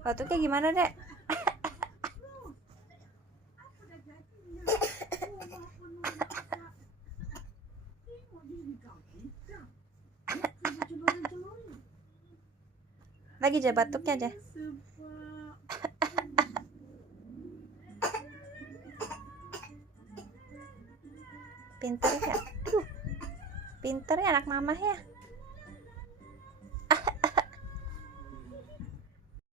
Batuknya gimana, Dek? Lagi aja batuknya aja. Pinter ya. Pinter ya anak mama ya.